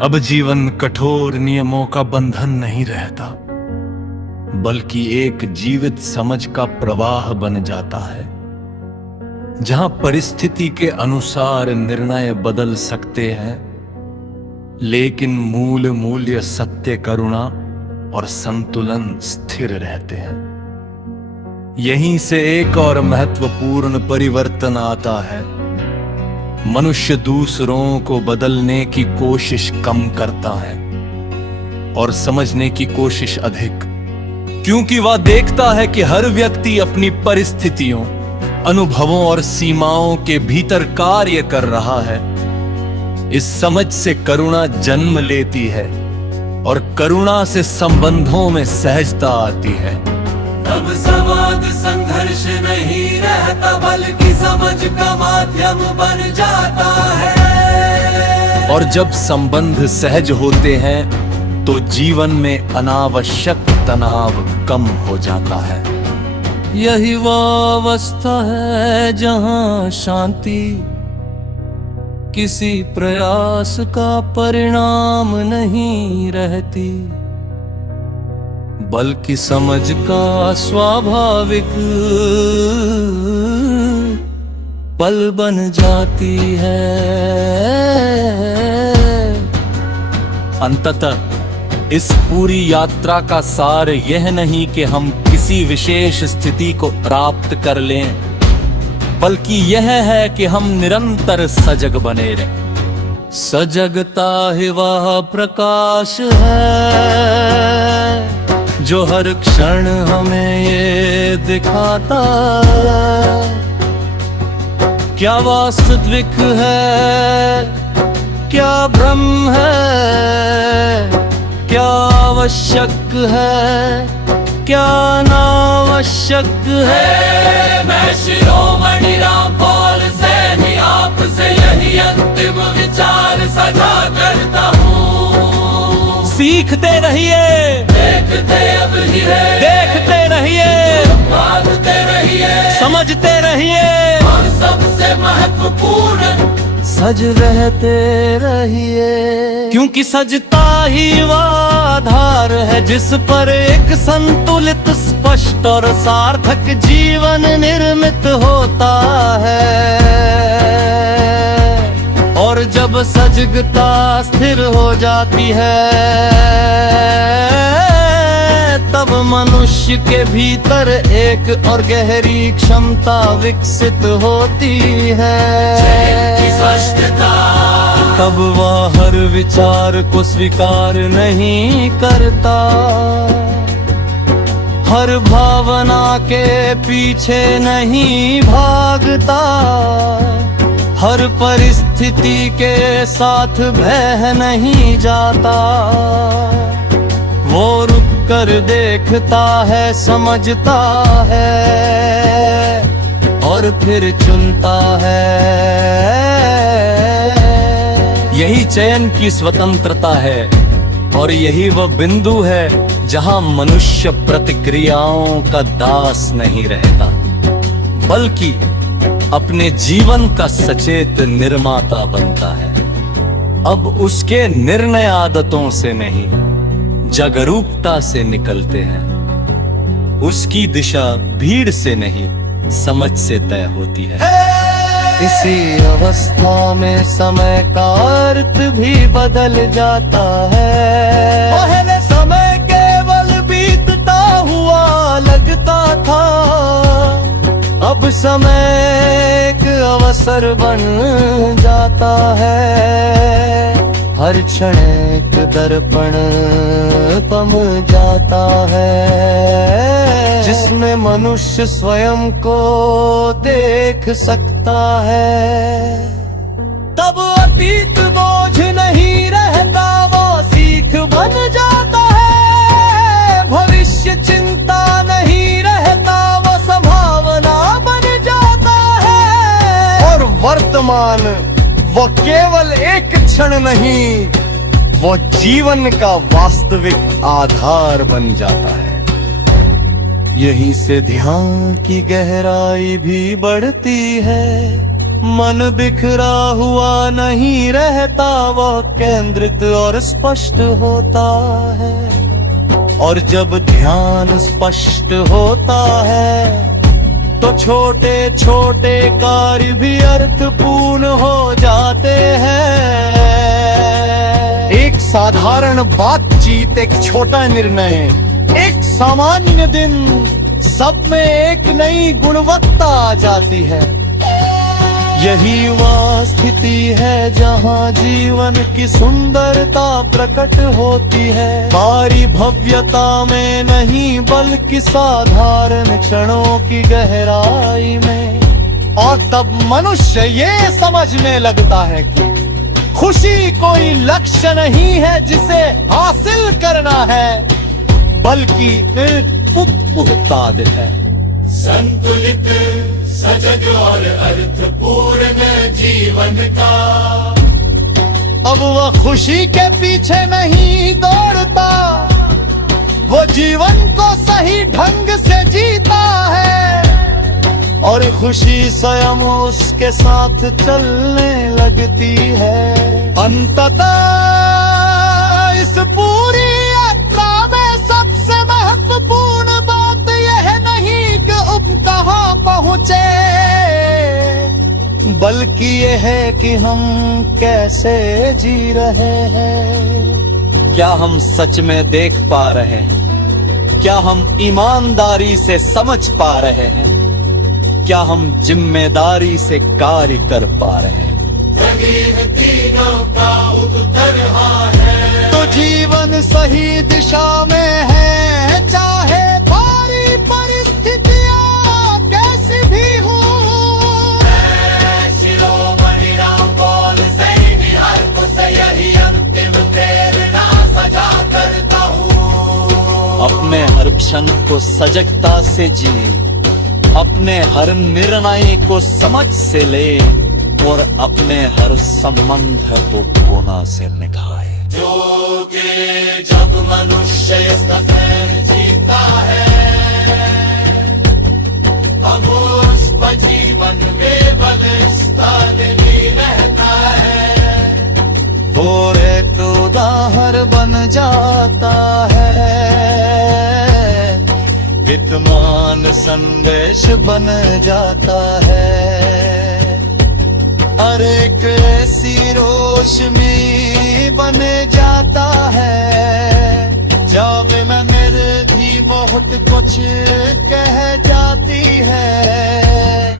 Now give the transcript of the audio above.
अब जीवन कठोर नियमों का बंधन नहीं रहता, बल्कि एक जीवित समझ का प्रवाह बन जाता है, जहां परिस्थिति के अनुसार निर्णय बदल सकते हैं, लेकिन मूल मूल्य सत्य, करुणा और संतुलन स्थिर रहते हैं। यहीं से एक और महत्वपूर्ण परिवर्तन आता है। मनुष्य दूसरों को बदलने की कोशिश कम करता है और समझने की कोशिश अधिक, क्योंकि वह देखता है कि हर व्यक्ति अपनी परिस्थितियों, अनुभवों और सीमाओं के भीतर कार्य कर रहा है। इस समझ से करुणा जन्म लेती है और करुणा से संबंधों में सहजता आती है। तब संवाद संघर्ष नहीं रहता, बल्कि समझ का माध्यम बन जाता है। और जब संबंध सहज होते हैं तो जीवन में अनावश्यक तनाव कम हो जाता है। यही वो अवस्था है जहां शांति किसी प्रयास का परिणाम नहीं रहती, बल्कि समझ का स्वाभाविक पल बन जाती है। अंततः इस पूरी यात्रा का सार यह नहीं कि हम किसी विशेष स्थिति को प्राप्त कर लें, बल्कि यह है कि हम निरंतर सजग बने रहें। सजगता ही वह प्रकाश है जो हर क्षण हमें ये दिखाता है, क्या वास्तविक है, क्या भ्रम है, क्या आवश्यक है, क्या अनावश्यक है। मैं शिरोमणि रामपाल सैनी आपसे यही अंतिम विचार साझा करता हूँ। सीखते रहिए, देखते अब ही है, देखते रहिए, बांधते रहिए, समझते रहिए, और सबसे महत्वपूर्ण सज रहते रहिए, क्योंकि सजता ही वह आधार है जिस पर एक संतुलित, स्पष्ट और सार्थक जीवन निर्मित होता है। और जब सजगता स्थिर हो जाती है, तब मनुष्य के भीतर एक और गहरी क्षमता विकसित होती है। तब वह हर विचार को स्वीकार नहीं करता, हर भावना के पीछे नहीं भागता, हर परिस्थिति के साथ बह नहीं जाता। वो रुक कर देखता है, समझता है और फिर चुनता है। यही चयन की स्वतंत्रता है और यही वह बिंदु है जहां मनुष्य प्रतिक्रियाओं का दास नहीं रहता, बल्कि अपने जीवन का सचेत निर्माता बनता है। अब उसके निर्णय आदतों से नहीं, जागरूकता से निकलते हैं। उसकी दिशा भीड़ से नहीं, समझ से तय होती है। इसी अवस्था में समय का अर्थ भी बदल जाता है। पहले समय केवल बीतता हुआ लगता था, अब समय एक अवसर बन जाता है। हर क्षण एक दर्पण बन जाता है, जिसमें मनुष्य स्वयं को देख सकता है। तब अतीत बोझ नहीं रहता, वो सीख बन जाता है। भविष्य चिंता नहीं रहता, वो संभावना बन जाता है। और वर्तमान वो केवल एक क्षण नहीं, वो जीवन का वास्तविक आधार बन जाता है। यहीं से ध्यान की गहराई भी बढ़ती है। मन बिखरा हुआ नहीं रहता, वह केंद्रित और स्पष्ट होता है। और जब ध्यान स्पष्ट होता है तो छोटे छोटे कार्य भी अर्थपूर्ण हो जाते हैं। एक साधारण बातचीत, एक छोटा निर्णय, एक सामान्य दिन, सब में एक नई गुणवत्ता आ जाती है। यही वह स्थिति है जहाँ जीवन की सुंदरता प्रकट होती है। बारी भव्यता में नहीं बल्कि साधारण क्षणों की गहराई में। और तब मनुष्य ये समझने लगता है कि खुशी कोई लक्ष्य नहीं है जिसे हासिल करना है, बल्कि एक उत्पाद है। संतुलित, सजग और अर्थपूर्ण जीवन का। अब वह खुशी के पीछे नहीं दौड़ता, वो जीवन को सही ढंग से जीता है। और खुशी स्वयं उसके साथ चलने लगती है। अंततः इस पूरी यात्रा में सबसे महत्वपूर्ण बात यह नहीं कि हम कहाँ पहुँचे, बल्कि यह है कि हम कैसे जी रहे हैं। क्या हम सच में देख पा रहे हैं? क्या हम ईमानदारी से समझ पा रहे हैं? क्या हम जिम्मेदारी से कार्य कर पा रहे हैं? तीनों का उत्तर हाँ है। तो जीवन सही दिशा में है, चाहे भारी परिस्थितियां कैसी भी हो। शिरोमणि राम बोल सही निहार को यही अंतिम प्रेरणा सजा करता हूँ। अपने हर क्षण को सजगता से जिए, अपने हर निर्णय को समझ से ले और अपने हर संबंध को कोना से निभाए। जो कि जब मनुष्य इसका खैर जीता है, अमूर्त जीवन में बलिष्ठता भी रहता है। वो एक उदाहरण बन जाता है, विद्यमान संदेश बन जाता है। हर एक ऐसी रोशनी बन जाता है, जब मैं मेरे भी बहुत कुछ कह जाती है।